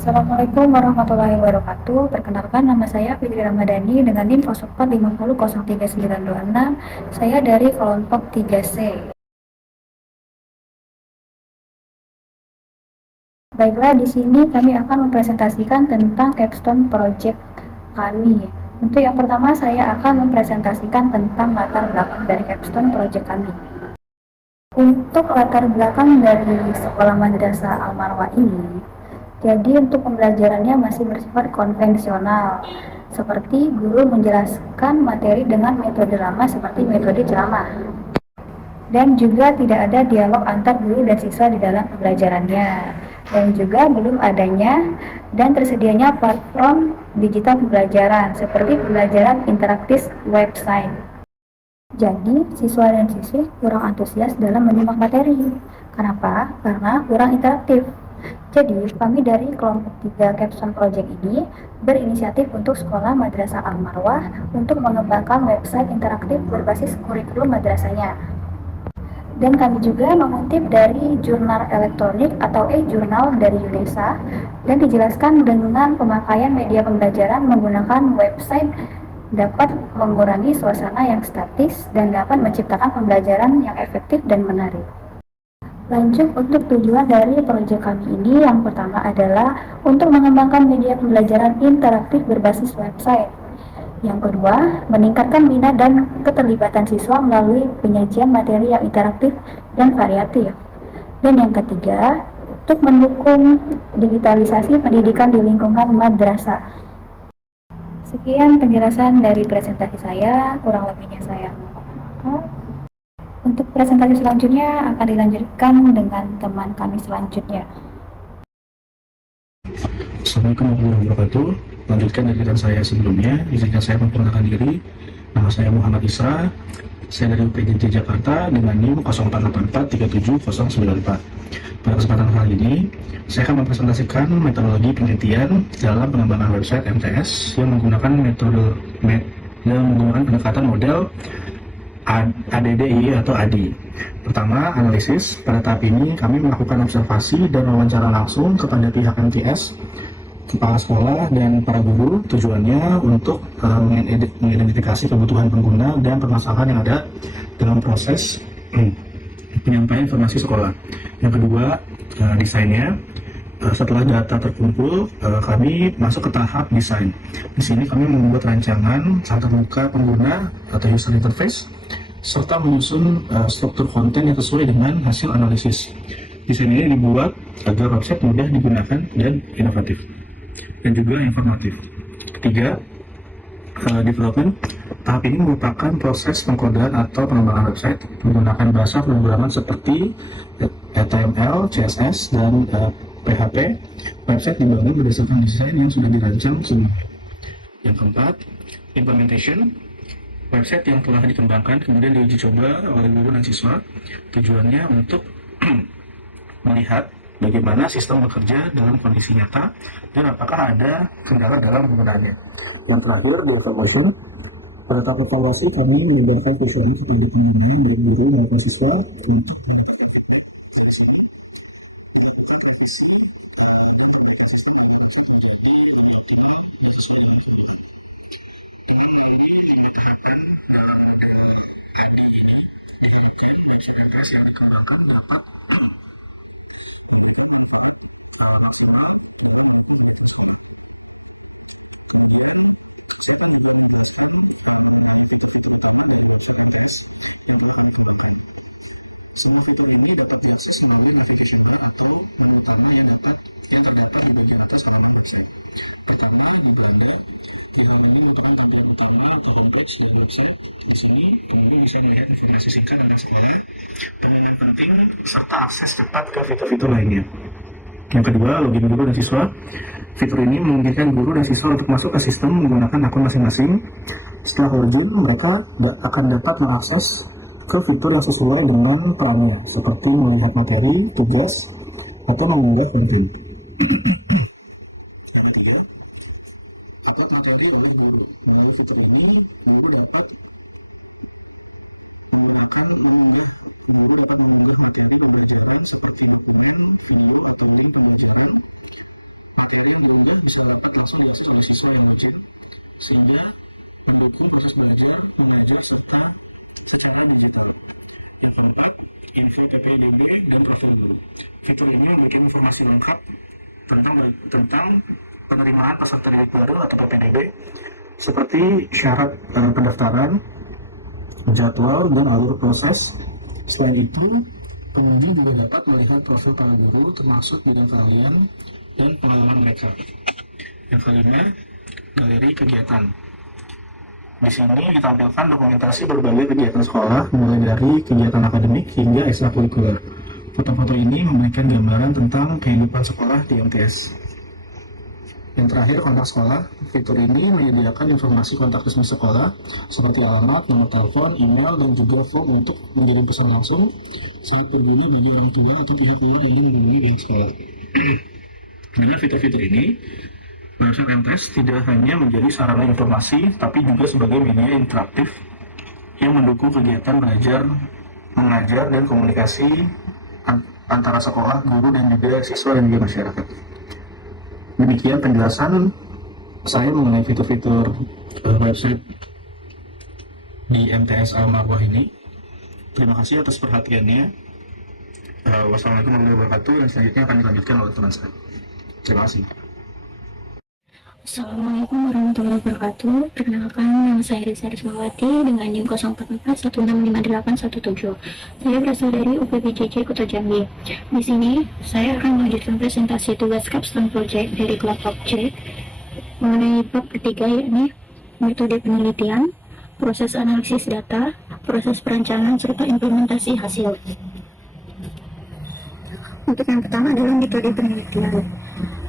Assalamualaikum warahmatullahi wabarakatuh. Perkenalkan, nama saya Fitri Ramadhani dengan NIM 04500396. Saya dari kelompok 3C. Baiklah, di sini kami akan mempresentasikan tentang capstone project kami. Untuk yang pertama, saya akan mempresentasikan tentang latar belakang dari capstone project kami. Untuk latar belakang dari sekolah madrasah Al-Marwah ini, jadi untuk pembelajarannya masih bersifat konvensional, seperti guru menjelaskan materi dengan metode lama seperti metode ceramah. Dan juga tidak ada dialog antar guru dan siswa di dalam pembelajarannya. Dan juga belum adanya dan tersedianya platform digital pembelajaran seperti pembelajaran interaktif website. Jadi, siswa dan siswi kurang antusias dalam menyimak materi. Kenapa? Karena kurang interaktif. Jadi, kami dari kelompok 3 Capstone Project ini berinisiatif untuk Sekolah Madrasah Al-Marwah untuk mengembangkan website interaktif berbasis kurikulum madrasahnya. Dan kami juga mengutip dari jurnal elektronik atau e-jurnal dari UNESA dan dijelaskan dengan pemakaian media pembelajaran menggunakan website dapat mengurangi suasana yang statis dan dapat menciptakan pembelajaran yang efektif dan menarik. Lanjut untuk tujuan dari proyek kami ini, yang pertama adalah untuk mengembangkan media pembelajaran interaktif berbasis website. Yang kedua, meningkatkan minat dan keterlibatan siswa melalui penyajian materi yang interaktif dan variatif. Dan yang ketiga, untuk mendukung digitalisasi pendidikan di lingkungan madrasah. Sekian penjelasan dari presentasi saya, kurang lebihnya saya mohon. Untuk presentasi selanjutnya akan dilanjutkan dengan teman kami selanjutnya. Assalamualaikum warahmatullahi wabarakatuh. Lanjutkan dari rekan saya sebelumnya, izinkan saya memperkenalkan diri. Nama saya Muhammad Isra. Saya dari UPJJ Jakarta dengan NIM 0484379094. Pada kesempatan kali ini, saya akan mempresentasikan metodologi penelitian dalam pengembangan website MTS yang menggunakan pendekatan model ADDI atau ADI. Pertama, analisis. Pada tahap ini, kami melakukan observasi dan wawancara langsung kepada pihak MTS, kepala sekolah, dan para guru. Tujuannya untuk mengidentifikasi kebutuhan pengguna dan permasalahan yang ada dalam proses penyampaian informasi sekolah. Yang kedua, desainnya. Setelah data terkumpul, kami masuk ke tahap desain. Di sini kami membuat rancangan tatap muka pengguna atau user interface, serta menyusun struktur konten yang sesuai dengan hasil analisis. Desain ini dibuat agar website mudah digunakan dan inovatif, dan juga informatif. Ketiga, development. Tahap ini merupakan proses pengkodean atau pengembangan website menggunakan bahasa pemrograman seperti HTML, CSS, dan PHP. Website dibangun berdasarkan desain yang sudah dirancang sebelumnya. Yang keempat, implementation. Website yang telah dikembangkan kemudian diuji coba oleh guru dan siswa. Tujuannya untuk melihat bagaimana sistem bekerja dalam kondisi nyata dan apakah ada kendala dalam penggunaannya. Yang terakhir, di evaluation. Pada tahap evaluasi, kami menyebarkan visualnya kepada pengguna dari guru maupun siswa untuk melakukan feedback sama-sama. Melakukan revisi implementasi sistem pengawasan menjadi optimal dan sesuai dengan kebutuhan. Lalu dinyatakan dalam model ADI ini diharapkan website address yang dikembangkan dapat maksimal maupun maksimal. Kemudian saya akan menjelaskan mengenai fitur-fitur utama dari website MTS yang telah kami kembangkan. Semua fitur ini dapat diakses melalui navigation bar atau menu utama yang terdaftar di bagian atas halaman website. Pertama, di Belanda. Di halaman ini merupakan tampilan utama atau homepage dari website. Di sini, pengunjung bisa melihat informasi singkat tentang sekolah, pengumuman penting, serta akses cepat ke fitur-fitur lainnya. Yang kedua, login guru dan siswa. Fitur ini memungkinkan guru dan siswa untuk masuk ke sistem menggunakan akun masing-masing. Setelah login, mereka akan dapat mengakses ke fitur yang sesuai dengan perannya, seperti melihat materi, tugas, atau mengunggah konten. Yang ketiga, upload materi oleh guru. Melalui fitur ini, guru dapat mengunggah materi pembelajaran seperti dokumen, video, atau link pembelajaran materi yang diunggah bisa dapat langsung diakses oleh siswa yang rajin, sehingga mendukung proses belajar, mengajar, serta secara digital. Yang keempat, info PPDB dan profil guru. Fitur ini memberikan informasi lengkap tentang penerimaan peserta didik baru atau PPDB, seperti syarat pendaftaran, jadwal, dan alur proses. Selain itu, pengunjung juga dapat melihat profil para guru, termasuk bidang keahlian dan pengalaman mereka. Yang kelima, galeri kegiatan. Di sini ditampilkan dokumentasi berbagai kegiatan sekolah, mulai dari kegiatan akademik hingga ekstrakurikuler. Foto-foto ini memberikan gambaran tentang kehidupan sekolah di MTS. Yang terakhir, kontak sekolah. Fitur ini menyediakan informasi kontak resmi sekolah seperti alamat, nomor telepon, email, dan juga form untuk mengirim pesan langsung saat berguna bagi orang tua atau pihak luar yang ingin menghubungi pihak sekolah. Dengan fitur-fitur ini, website MTS tidak hanya menjadi sarana informasi, tapi juga sebagai media interaktif yang mendukung kegiatan belajar, mengajar, dan komunikasi antara sekolah, guru, dan juga siswa dan juga masyarakat. Demikian penjelasan saya mengenai fitur-fitur website di MTS Al-Marwah ini. Terima kasih atas perhatiannya. Wassalamualaikum warahmatullahi wabarakatuh, dan selanjutnya akan dilanjutkan oleh teman saya. Terima kasih. Assalamualaikum warahmatullahi wabarakatuh. Perkenalkan, nama saya Risa Rismawati dengan NIM 0441658817. Saya berasal dari UPBJJ Kota Jambi. Di sini, saya akan melanjutkan presentasi tugas capstone project dari kelompok C mengenai bab ketiga, yakni metode penelitian, proses analisis data, proses perancangan, serta implementasi hasil. Untuk yang pertama adalah metode penelitian.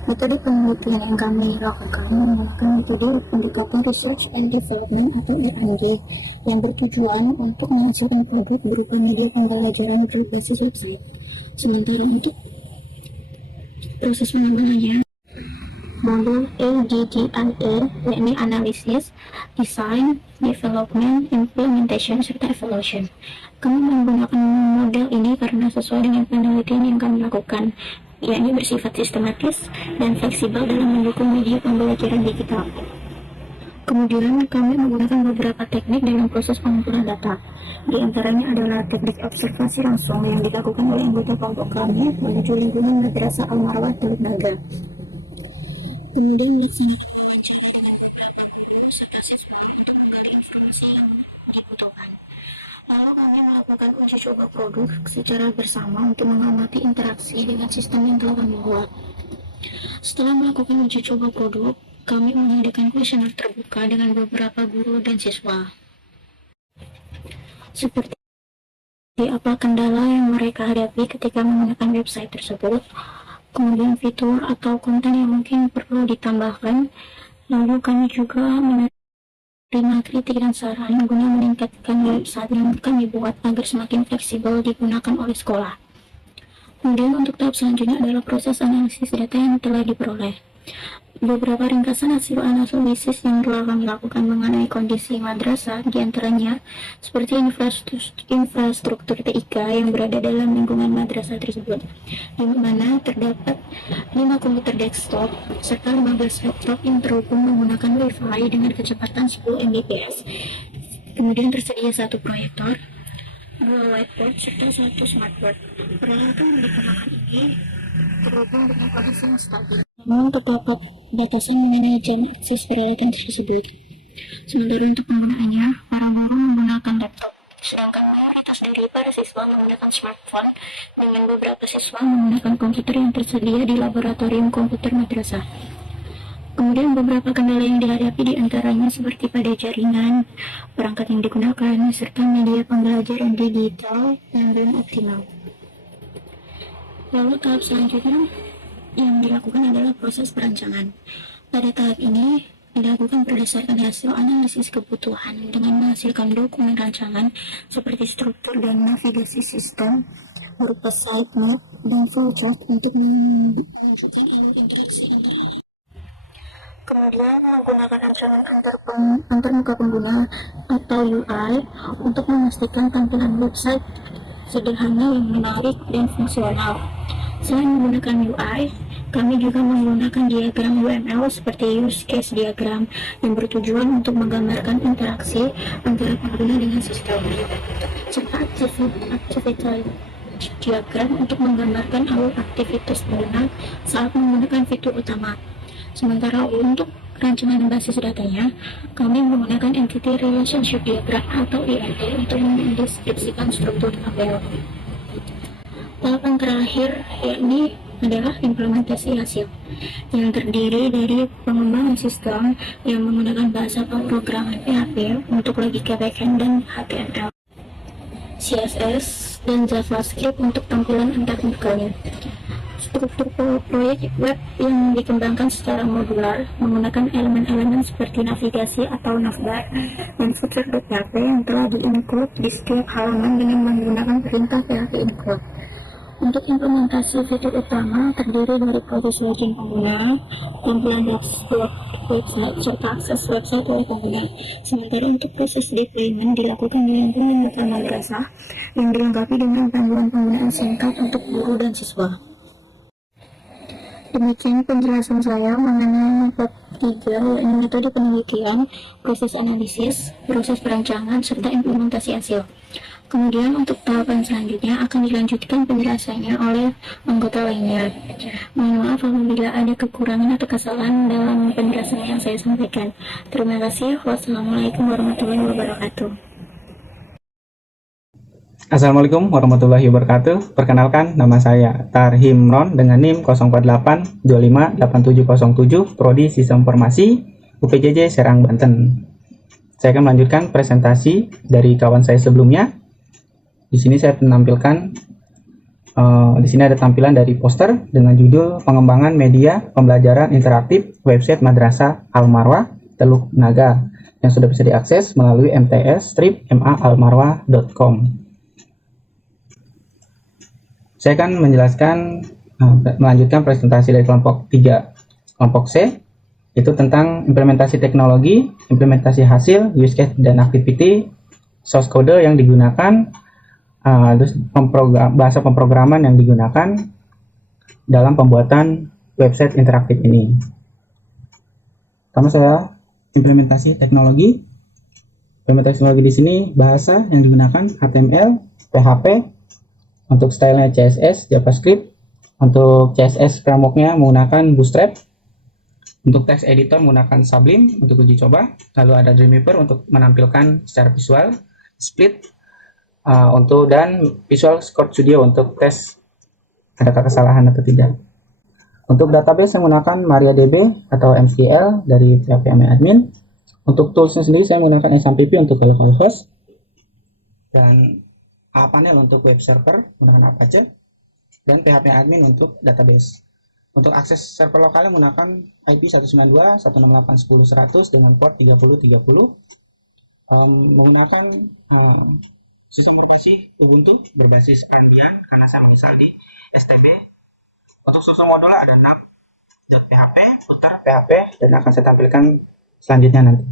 Metode penelitian yang kami lakukan menggunakan metode pendekatan Research and Development atau R&D yang bertujuan untuk menghasilkan produk berupa media pembelajaran berbasis website. Sementara untuk proses pengembangannya modul ADDIE, yakni analisis, design, development, implementation, serta evaluation. Kami menggunakan model ini karena sesuai dengan penelitian yang kami lakukan, yakni bersifat sistematis dan fleksibel dalam mendukung media pembelajaran digital. Kemudian kami menggunakan beberapa teknik dalam proses pengumpulan data. Di antaranya adalah teknik observasi langsung yang dilakukan oleh anggota kelompok kami menuju lingkungan Madrasah Al-Marwah Teluk Naga. Kemudian melaksanakan wawancara dengan beberapa guru serta siswa untuk menggali informasi yang dibutuhkan. Lalu kami melakukan uji coba produk secara bersama untuk mengamati interaksi dengan sistem yang telah kami buat. Setelah melakukan uji coba produk, kami mengadakan kuesioner terbuka dengan beberapa guru dan siswa. Seperti apa kendala yang mereka hadapi ketika menggunakan website tersebut, kemudian fitur atau konten yang mungkin perlu ditambahkan. Lalu kami juga menerima kritik dan saran guna meningkatkan website yang kami buat agar semakin fleksibel digunakan oleh sekolah. Kemudian untuk tahap selanjutnya adalah proses analisis data yang telah diperoleh. Beberapa ringkasan hasil analisis yang telah kami lakukan mengenai kondisi madrasah, diantaranya seperti infrastruktur TIK yang berada dalam lingkungan madrasah tersebut, di mana terdapat 5 komputer desktop serta 15 laptop yang terhubung menggunakan Wi-Fi dengan kecepatan 10 Mbps. Kemudian tersedia 1 proyektor, 2 whiteboard, serta 1 smartboard. Peralatan yang digunakan ini terhubung dengan kondisi yang stabil. Namun terdapat batasan mengenai jam akses peralatan tersebut. Sementara untuk penggunaannya, para guru menggunakan laptop, sedangkan mayoritas dari para siswa menggunakan smartphone, dengan beberapa siswa menggunakan komputer yang tersedia di laboratorium komputer madrasah. Kemudian beberapa kendala yang dihadapi diantaranya seperti pada jaringan, perangkat yang digunakan, serta media pembelajaran digital yang belum optimal. Lalu tahap selanjutnya yang dilakukan adalah proses perancangan. Pada tahap ini dilakukan berdasarkan hasil analisis kebutuhan dengan menghasilkan dokumen rancangan seperti struktur dan navigasi sistem berupa sitemap dan flowchart untuk menunjukkan alur interaksi antara. Kemudian menggunakan rancangan antarmuka pengguna atau UI untuk memastikan tampilan website sederhana yang menarik dan fungsional. Selain menggunakan UI, Kami juga menggunakan diagram UML seperti use case diagram yang bertujuan untuk menggambarkan interaksi antara pengguna dengan sistem, serta activity diagram untuk menggambarkan alur aktivitas pengguna saat menggunakan fitur utama. Sementara untuk rancangan basis datanya, kami menggunakan Entity Relationship Diagram atau ERD untuk mendeskripsikan struktur tabel. Tahapan terakhir yakni adalah implementasi hasil yang terdiri dari pengembangan sistem yang menggunakan bahasa pemrograman PHP untuk logika backend dan HTML, CSS, dan JavaScript untuk tampilan antarmukalnya. Struktur proyek web yang dikembangkan secara modular menggunakan elemen-elemen seperti navigasi atau navbar dan footer.php yang telah di-include di setiap halaman dengan menggunakan perintah PHP include. Untuk implementasi fitur utama terdiri dari proses login pengguna, tampilan dashboard website, serta akses website oleh pengguna. Sementara untuk proses deployment dilakukan di lingkungan lokal madrasah yang dilengkapi dengan panduan penggunaan singkat untuk guru dan siswa. Demikian penjelasan saya mengenai metode 3, yakni metode penelitian, proses analisis, proses perancangan, serta implementasi hasil. Kemudian untuk tahapan selanjutnya akan dilanjutkan penjelasannya oleh anggota lainnya. Mohon maaf apabila ada kekurangan atau kesalahan dalam penjelasan yang saya sampaikan. Terima kasih. Wassalamualaikum warahmatullahi wabarakatuh. Assalamualaikum warahmatullahi wabarakatuh. Perkenalkan, nama saya Tarhimron dengan NIM 048258707, Prodi Sistem Informasi, UPJJ Serang, Banten. Saya akan melanjutkan presentasi dari kawan saya sebelumnya. Di sini saya menampilkan, di sini ada tampilan dari poster dengan judul Pengembangan Media Pembelajaran Interaktif Website Madrasah Al-Marwah Teluk Naga yang sudah bisa diakses melalui mts-ma-almarwah.com. Saya akan melanjutkan presentasi dari kelompok 3. Kelompok C, itu tentang implementasi teknologi, implementasi hasil, use case, dan activity, source code yang digunakan, terus bahasa pemrograman yang digunakan dalam pembuatan website interaktif ini. Pertama saya implementasi teknologi. Implementasi teknologi di sini bahasa yang digunakan HTML, PHP, untuk stylenya CSS, JavaScript, untuk CSS frameworknya menggunakan Bootstrap, untuk text editor menggunakan Sublime untuk uji coba, lalu ada Dreamweaver untuk menampilkan secara visual, Split, dan Visual Code Studio untuk tes adakah kesalahan atau tidak. Untuk database saya menggunakan MariaDB atau MCL dari PHP Admin. Untuk toolsnya sendiri saya menggunakan SMPP untuk localhost dan panel untuk web server menggunakan Apache dan PHP Admin untuk database. Untuk akses server lokalnya menggunakan IP 192.168.10.100 dengan port 3030, menggunakan sistem operasi Ubuntu berbasis Debian karena saya menginstal di STB. Untuk struktur modulnya ada nav.php, footer PHP, dan akan saya tampilkan selanjutnya nanti.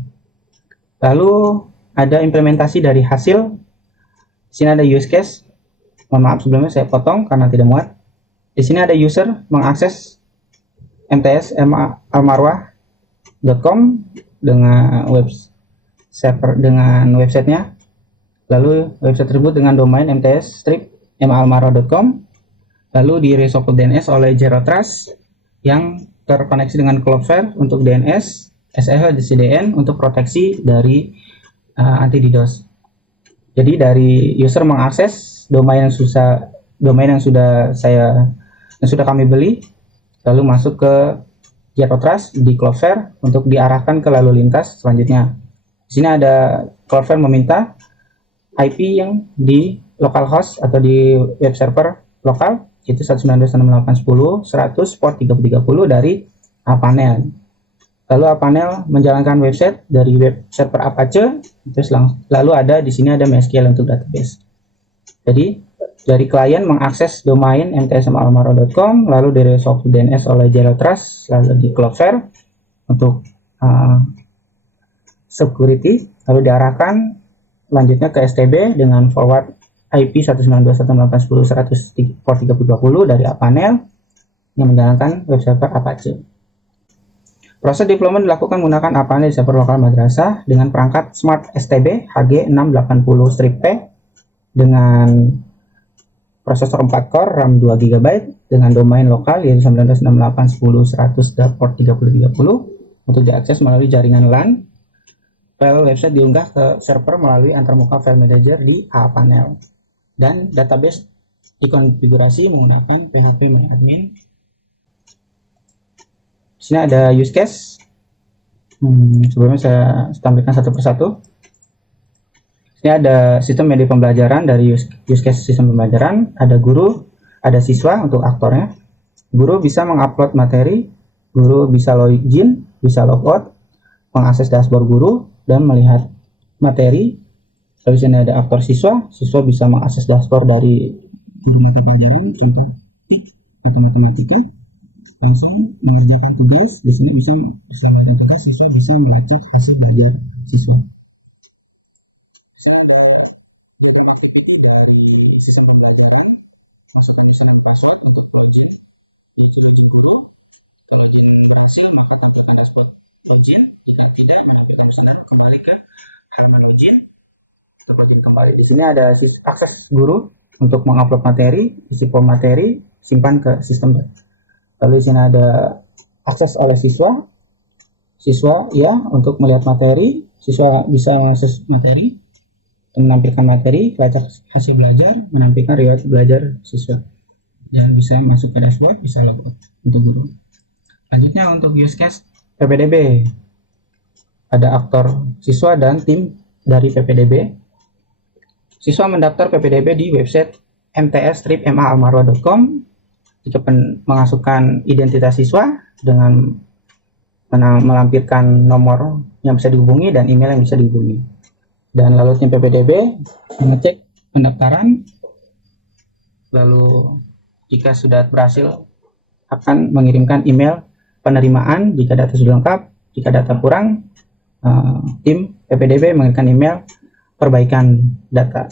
Lalu ada implementasi dari hasil. Di sini ada use case. Mohon maaf sebelumnya saya potong karena tidak muat. Di sini ada user mengakses mts-almarwah.com dengan websitenya. Lalu website tersebut dengan domain mts-almarwah.com. Lalu di reshuffle DNS oleh Zero Trust yang terkoneksi dengan Cloudflare untuk DNS, SSL dan CDN untuk proteksi dari anti DDoS. Jadi dari user mengakses domain yang sudah kami beli, lalu masuk ke Zero Trust di Cloudflare untuk diarahkan ke lalu lintas selanjutnya. Di sini ada Cloudflare meminta IP yang di localhost atau di web server lokal itu 192.168.10.100 port 3030 dari panel. Lalu panel menjalankan website dari web server Apache, terus lalu ada di sini ada MySQL untuk database. Jadi dari klien mengakses domain mts-almarwah.com, lalu dari reshuffle DNS oleh Zero Trust, lalu di Cloudflare untuk security, lalu diarahkan lanjutnya ke STB dengan forward IP 192.168.10.100 port 3020 dari panel. yang menjalankan web server Apache. Proses deployment dilakukan menggunakan Apache server lokal madrasah dengan perangkat Smart STB HG680-P dengan prosesor 4 core, RAM 2 GB dengan domain lokal yaitu 19.68.10.100 dan port 3030 untuk diakses melalui jaringan LAN. File website diunggah ke server melalui antarmuka file manager di apanel dan database dikonfigurasi menggunakan PHP MyAdmin. Di sini ada use case. Sebelumnya saya tampilkan satu persatu. Ini ada sistem media pembelajaran dari use case sistem pembelajaran. Ada guru, ada siswa untuk aktornya. Guru bisa mengupload materi, guru bisa login, bisa logout, mengakses dashboard guru dan melihat materi. Lalu sini ada aktor siswa, siswa bisa mengakses dashboard dari mata pelajaran, contoh atau matematika. Langsung mengerjakan tugas. Di sini bisa selesai tugas, siswa bisa melacak hasil belajar siswa. Misalnya ada database activity dari sistem pembelajaran, masukkan misalnya password untuk login di login guru. Kalau login berhasil maka tampilkan dashboard login. Jika tidak, maka kita bisa kembali ke halaman login. Kembali di sini ada akses guru untuk mengupload materi, isi form materi, simpan ke sistem. Lalu di sini ada akses oleh siswa. Siswa ya untuk melihat materi, siswa bisa mengakses materi, menampilkan materi, melacak hasil belajar, menampilkan riwayat belajar siswa, dan bisa masuk ke dashboard, bisa logout untuk guru. Selanjutnya untuk use case PPDB, ada aktor siswa dan tim dari PPDB. Siswa mendaftar PPDB di website mts-ma-almarwa.com. Jika memasukkan identitas siswa dengan melampirkan nomor yang bisa dihubungi dan email yang bisa dihubungi. Dan lalu tim PPDB mengecek pendaftaran. Lalu jika sudah berhasil akan mengirimkan email penerimaan jika data sudah lengkap. Jika data kurang, tim PPDB mengirimkan email perbaikan data.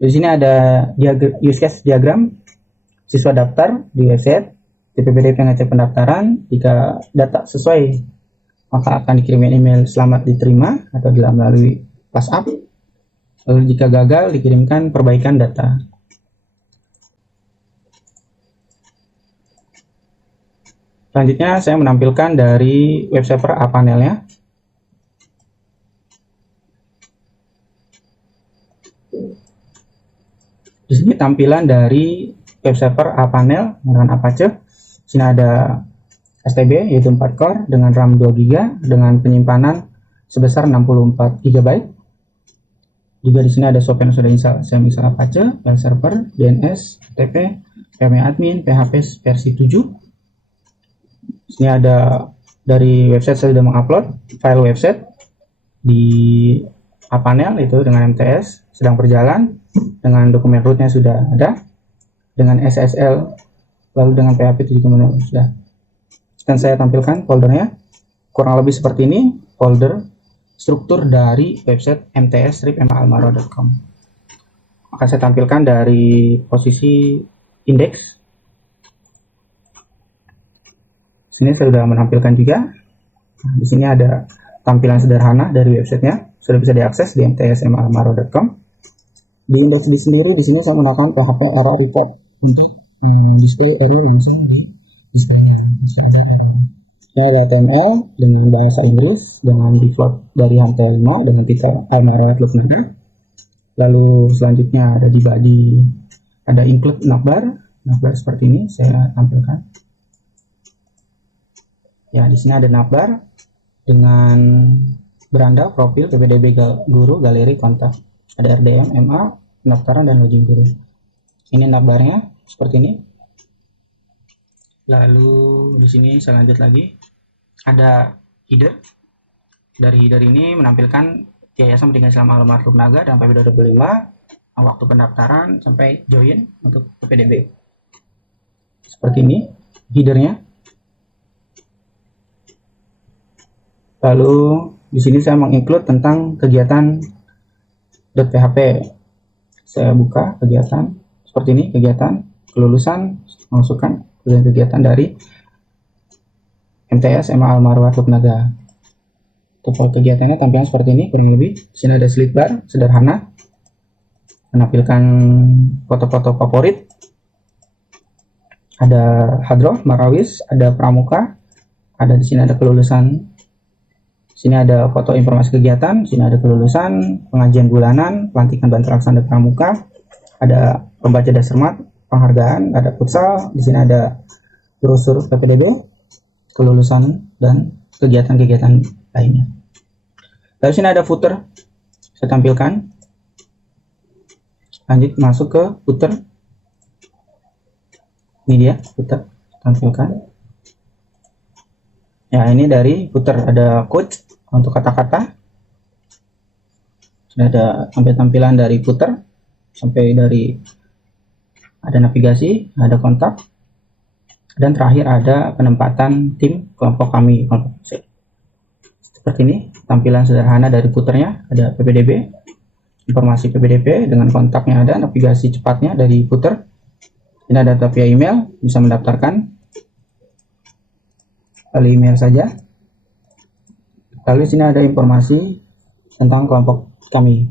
Di sini ada use case diagram. Siswa daftar di website, PPDB mengecek pendaftaran. Jika data sesuai, maka akan dikirimkan email selamat diterima atau melalui WhatsApp. Lalu jika gagal, dikirimkan perbaikan data. Selanjutnya saya menampilkan dari web server apanelnya. Di sini tampilan dari web server apanel dengan Apache. Di sini ada STB yaitu 4 core dengan RAM 2 GB dengan penyimpanan sebesar 64 GB. Juga di sini ada software yang sudah install. Saya install Apache, file server, DNS, FTP, PHP admin, PHP versi 7. Di sini ada dari website saya sudah mengupload file website di apanel itu dengan MTS sedang berjalan, dengan dokumen rootnya sudah ada, dengan SSL, lalu dengan PHP 7.0 sudah. Dan saya tampilkan foldernya kurang lebih seperti ini, folder struktur dari website mts-ma-almarwa.com. Akan saya tampilkan dari posisi indeks. Sini saya sudah menampilkan juga. Nah, di sini ada tampilan sederhana dari websitenya, sudah bisa diakses di mts-ma-almarwa.com. Di indeks sendiri di sini saya menggunakan PHP error report untuk display error langsung di displaynya. Bisa ada error. Ini ada HTML dengan bahasa Inggris dengan default dari HTML5 dengan titik almarwa. Lalu selanjutnya ada di body ada include navbar seperti ini saya tampilkan. Ya, di sini ada navbar dengan beranda profil PPDB guru, galeri, kontak. Ada RDM, MA, pendaftaran dan login guru. Ini navbarnya seperti ini. Lalu di sini saya lanjut lagi. Ada header. Dari header ini menampilkan Yayasan Pendidikan Islam Al-Marhum Naga dan PB 2005, waktu pendaftaran sampai join untuk PPDB. Seperti ini headernya. Lalu di sini saya menginclude tentang kegiatan .php. Saya buka kegiatan seperti ini, kegiatan kelulusan, masukkan kegiatan dari MTS MA Al-Marwah Lubnaga. Untuk kegiatannya tampilan seperti ini kurang lebih. Di sini ada slide bar sederhana, menampilkan foto-foto favorit. Ada hadroh, marawis, ada pramuka, ada di sini ada kelulusan. Di sini ada foto informasi kegiatan, di sini ada kelulusan, pengajian bulanan, pelantikan bantuan laksana pramuka, ada pembaca dasar mat, penghargaan, ada futsal, di sini ada brosur PPDB, kelulusan dan kegiatan-kegiatan lainnya. Lalu sini ada footer, saya tampilkan. Lanjut masuk ke footer. Ini dia footer, tampilkan. Ya, ini dari footer ada code untuk kata-kata. Sudah ada sampai tampilan dari footer, sampai dari ada navigasi, ada kontak, dan terakhir ada penempatan tim kelompok kami, kelompok C. Seperti ini tampilan sederhana dari footernya. Ada PPDB, informasi PPDB dengan kontaknya, ada navigasi cepatnya dari footer. Ini ada data via email, bisa mendaftarkan melalui email saja. Lalu sini ada informasi tentang kelompok kami.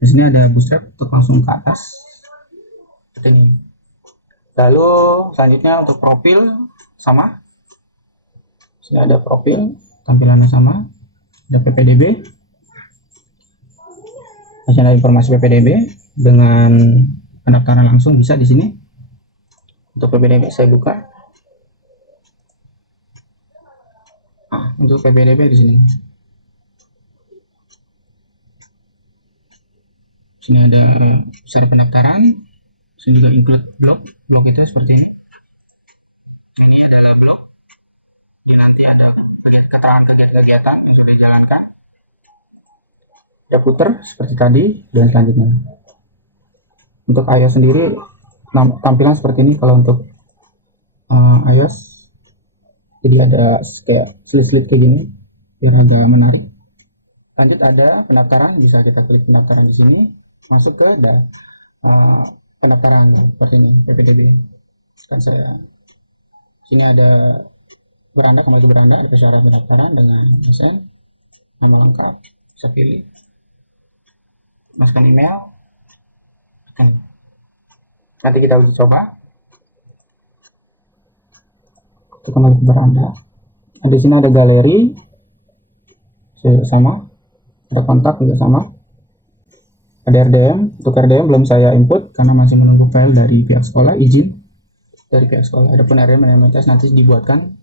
Di sini ada bootstrap untuk langsung ke atas seperti ini. Lalu selanjutnya untuk profil sama. Sini ada profil, tampilannya sama. Ada PPDB. Masih ada informasi PPDB dengan pendaftaran langsung bisa di sini. Untuk PPDB saya buka. Untuk PPDB di sini. Sini ada seri pendaftaran. Sini juga include blog. Blog itu seperti ini. Ini adalah blog. Ini nanti ada keterangan kegiatan yang sudah dijalankan. Ya footer seperti tadi dan selanjutnya. Untuk iOS sendiri tampilan seperti ini kalau untuk iOS. Jadi ada kayak slit-slit kayak gini biar agak menarik. Lanjut ada pendaftaran, bisa kita klik pendaftaran di sini, masuk ke pendaftaran seperti ini PPDB. Kan saya sini ada beranda, kembali ke beranda, ada syarat pendaftaran dengan SN, nama lengkap, bisa pilih, masukkan email. Nanti kita uji coba. Kita kembali ke beranda. Di sini ada galeri, sama, ada kontak juga sama. Ada RDM, untuk RDM belum saya input karena masih menunggu file dari pihak sekolah, izin dari pihak sekolah. Adapun RDM dan MTS nanti dibuatkan.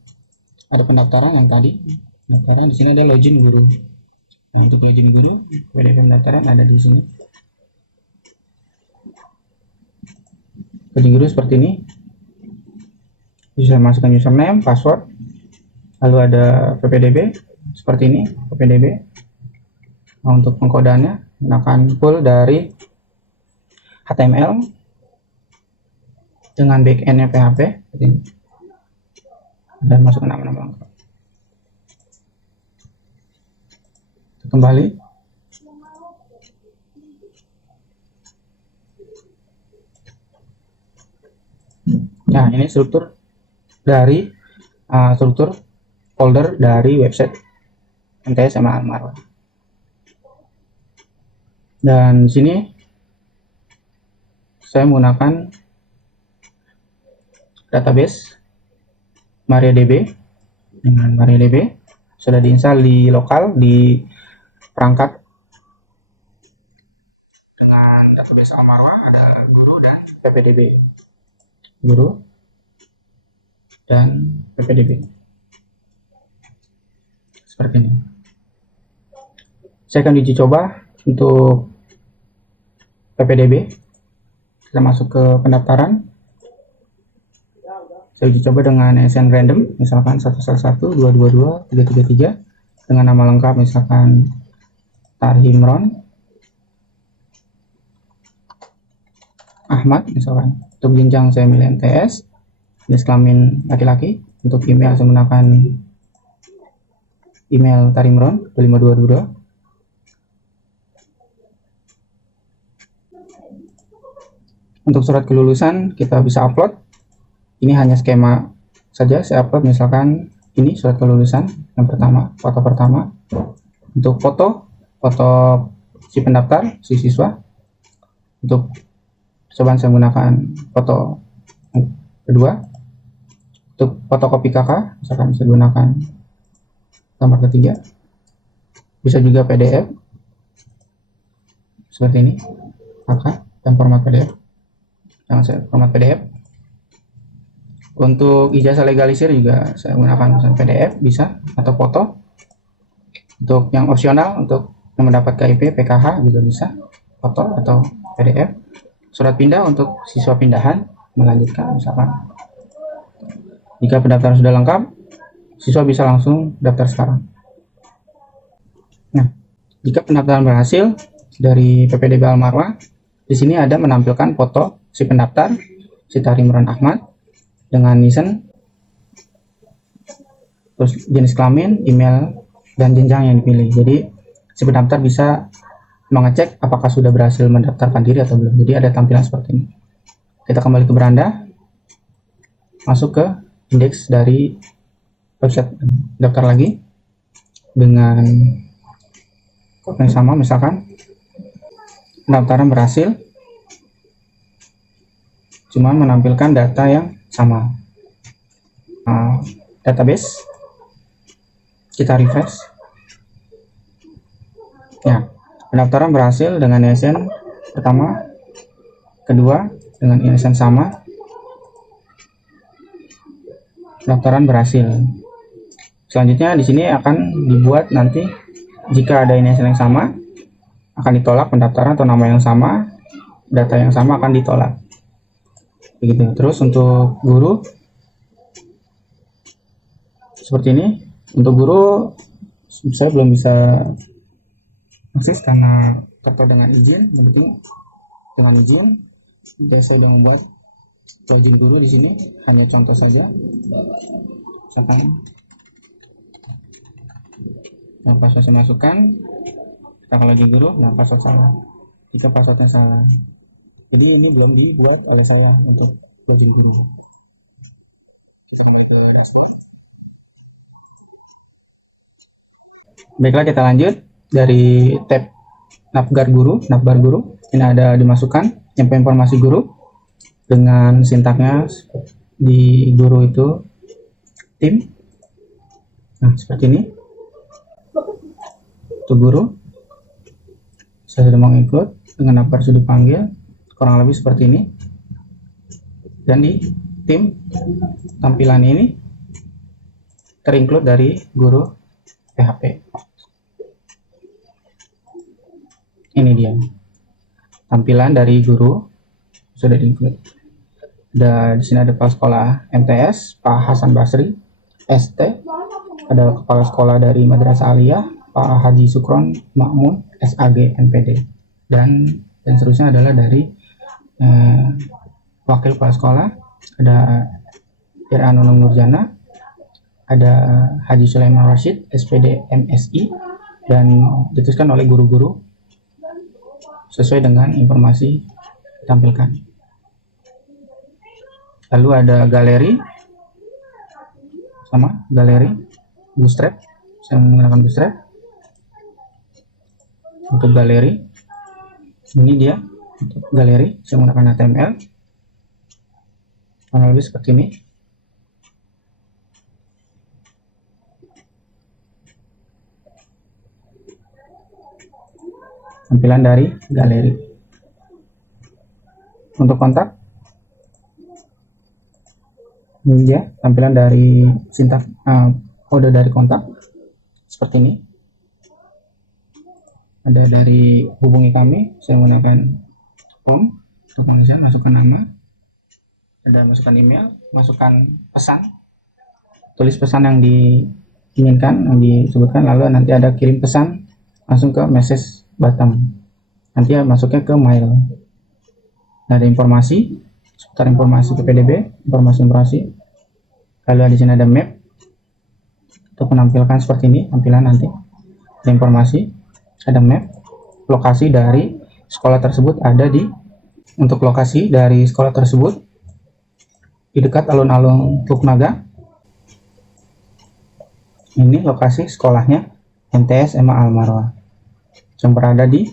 Ada pendaftaran yang tadi, pendaftaran di sini ada login guru. Nah, untuk login guru, PDF pendaftaran ada di sini. Login guru seperti ini. Bisa masukkan username, password, lalu ada PPDB seperti ini, PPDB. Nah, untuk pengkodaannya gunakan full dari HTML dengan backendnya PHP seperti ini. Dan masukkan nama-nama lengkap. Kembali. Nah, ini struktur dari struktur folder dari website MTS sama Al-Marwah. Dan sini saya menggunakan database MariaDB. Dengan MariaDB sudah diinstal di lokal di perangkat. Dengan database Al-Marwah ada guru dan PPDB. Guru dan PPDB seperti ini. Saya akan uji coba untuk PPDB. Kita masuk ke pendaftaran. Saya uji coba dengan SN random, misalkan 111 222 333 dengan nama lengkap misalkan Tarhimron Ahmad misalkan. Untuk jenjang saya milih MTS, jenis kelamin laki-laki. Untuk email saya menggunakan email Tarimron 5222. Untuk surat kelulusan kita bisa upload Ini hanya skema saja saya upload, misalkan ini surat kelulusan yang pertama, foto pertama. Untuk foto si pendaftar, si siswa. Untuk percobaan saya menggunakan foto kedua. Untuk fotokopi KK, misalkan saya gunakan gambar ketiga. Bisa juga PDF seperti ini, KK dan format PDF. Jangan saya format PDF. Untuk ijazah legalisir juga saya gunakan misalnya PDF bisa, atau foto. Untuk yang opsional, untuk yang mendapat KIP, PKH juga bisa, foto atau PDF. Surat pindah untuk siswa pindahan melanjutkan misalkan. Jika pendaftaran sudah lengkap, siswa bisa langsung daftar sekarang. Nah, jika pendaftaran berhasil dari PPDB Al-Marwah, di sini ada menampilkan foto si pendaftar, si Tarimron Ahmad, dengan nisan, terus jenis kelamin, email, dan jenjang yang dipilih. Jadi si pendaftar bisa mengecek apakah sudah berhasil mendaftarkan diri atau belum. Jadi ada tampilan seperti ini. Kita kembali ke beranda, masuk ke indeks dari website, daftar lagi dengan kode yang sama, misalkan pendaftaran berhasil, cuman menampilkan data yang sama. Database kita refresh. Ya, pendaftaran berhasil dengan ISN pertama, kedua dengan ISN sama. Pendaftaran berhasil. Selanjutnya di sini akan dibuat nanti jika ada ISN yang sama akan ditolak pendaftaran, atau nama yang sama, data yang sama akan ditolak. Begitu. Terus untuk guru seperti ini. Untuk guru saya belum bisa akses karena terkait dengan izin. Yang penting dengan izin. Jadi saya sudah membuat login guru di sini, hanya contoh saja. Misalkan yang password saya masukkan, kita akan login guru, nah password salah. Jika passwordnya salah, jadi ini belum dibuat oleh saya untuk login guru. Baiklah, kita lanjut dari tab navbar guru. Ini ada dimasukkan informasi guru dengan sintaknya di guru itu tim. Nah, seperti ini. Untuk guru saya sudah menginclude dengan navbar sudah dipanggil, kurang lebih seperti ini. Dan di tim tampilan ini terinclude dari guru PHP. Ini dia tampilan dari guru sudah diinclude. Di sini ada kepala sekolah MTS Pak Hasan Basri ST, ada kepala sekolah dari Madrasah Aliyah Pak Haji Sukron Makmun SAG NPD, dan seterusnya adalah dari wakil kepala sekolah, ada Ira Nunung Nurjana, ada Haji Sulaiman Rashid SPD MSI, dan dituliskan oleh guru-guru sesuai dengan informasi ditampilkan. Lalu ada galeri, sama galeri Bootstrap, saya menggunakan Bootstrap. Untuk galeri ini dia, untuk galeri saya menggunakan HTML, kurang lebih seperti ini. Tampilan dari galeri. Untuk kontak, ini dia tampilan dari sintak kode dari kontak seperti ini. Ada dari hubungi kami, saya menggunakan form untuk pengisian, masukkan nama, ada masukkan email, masukkan pesan, tulis pesan yang diinginkan, yang disebutkan, lalu nanti ada kirim pesan langsung ke message button, nanti ya masuknya ke mail. Ada informasi seputar informasi PPDB, informasi, lalu di sini ada map untuk menampilkan seperti ini tampilan nanti. Ada informasi, ada map, lokasi dari sekolah tersebut ada di, untuk lokasi dari sekolah tersebut di dekat alun-alun Teluk Naga. Ini lokasi sekolahnya MTS SMA Al Marwah yang berada di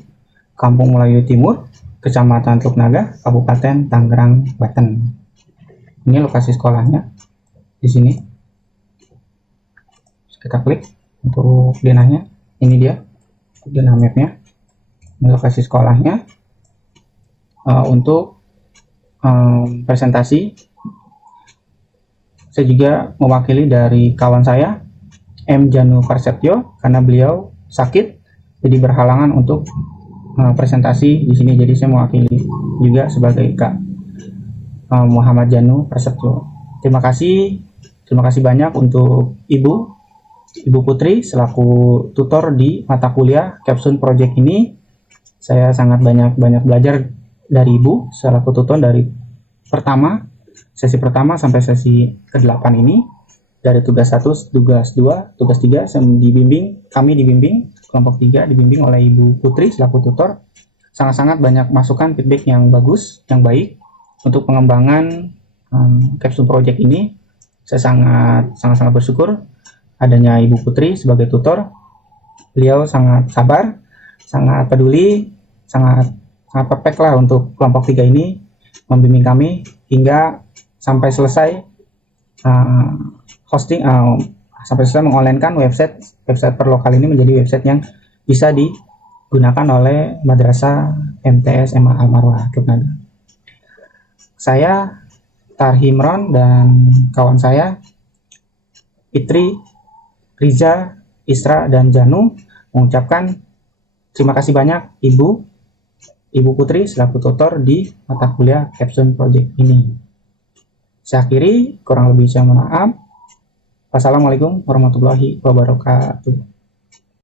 Kampung Melayu Timur, Kecamatan Teluk Naga, Kabupaten Tangerang, Banten. Ini lokasi sekolahnya di sini. Kita klik untuk denahnya. Ini dia denah mapnya. Ini lokasi sekolahnya. Untuk presentasi, saya juga mewakili dari kawan saya M. Janu Prasetyo, karena beliau sakit jadi berhalangan untuk presentasi di sini. Jadi saya mewakili juga sebagai Kak Muhammad Janu Prasetyo. Terima kasih banyak untuk Ibu Putri selaku tutor di mata kuliah Capstone Project ini. Saya sangat banyak belajar dari Ibu selaku tutor dari sesi pertama sampai sesi ke-8 ini. Dari tugas 1, tugas 2, tugas 3 kami dibimbing, kelompok 3 dibimbing oleh Ibu Putri selaku tutor. Sangat-sangat banyak masukan, feedback yang bagus, yang baik untuk pengembangan Capstone Project ini. Saya sangat bersyukur adanya Ibu Putri sebagai tutor. Beliau sangat sabar, sangat peduli, sangat perfect lah untuk kelompok 3 ini, membimbing kami hingga sampai selesai sampai selesai mengonlinekan website perlokal ini menjadi website yang bisa digunakan oleh Madrasah MTS SMA Al Marwah Teluk Naga. Saya Tarhimron dan kawan saya Fitri, Riza, Isra, dan Janu mengucapkan terima kasih banyak Ibu Putri selaku tutor di mata kuliah Capstone Project ini. Saya akhiri, kurang lebih saya mohon maaf. Wassalamualaikum warahmatullahi wabarakatuh.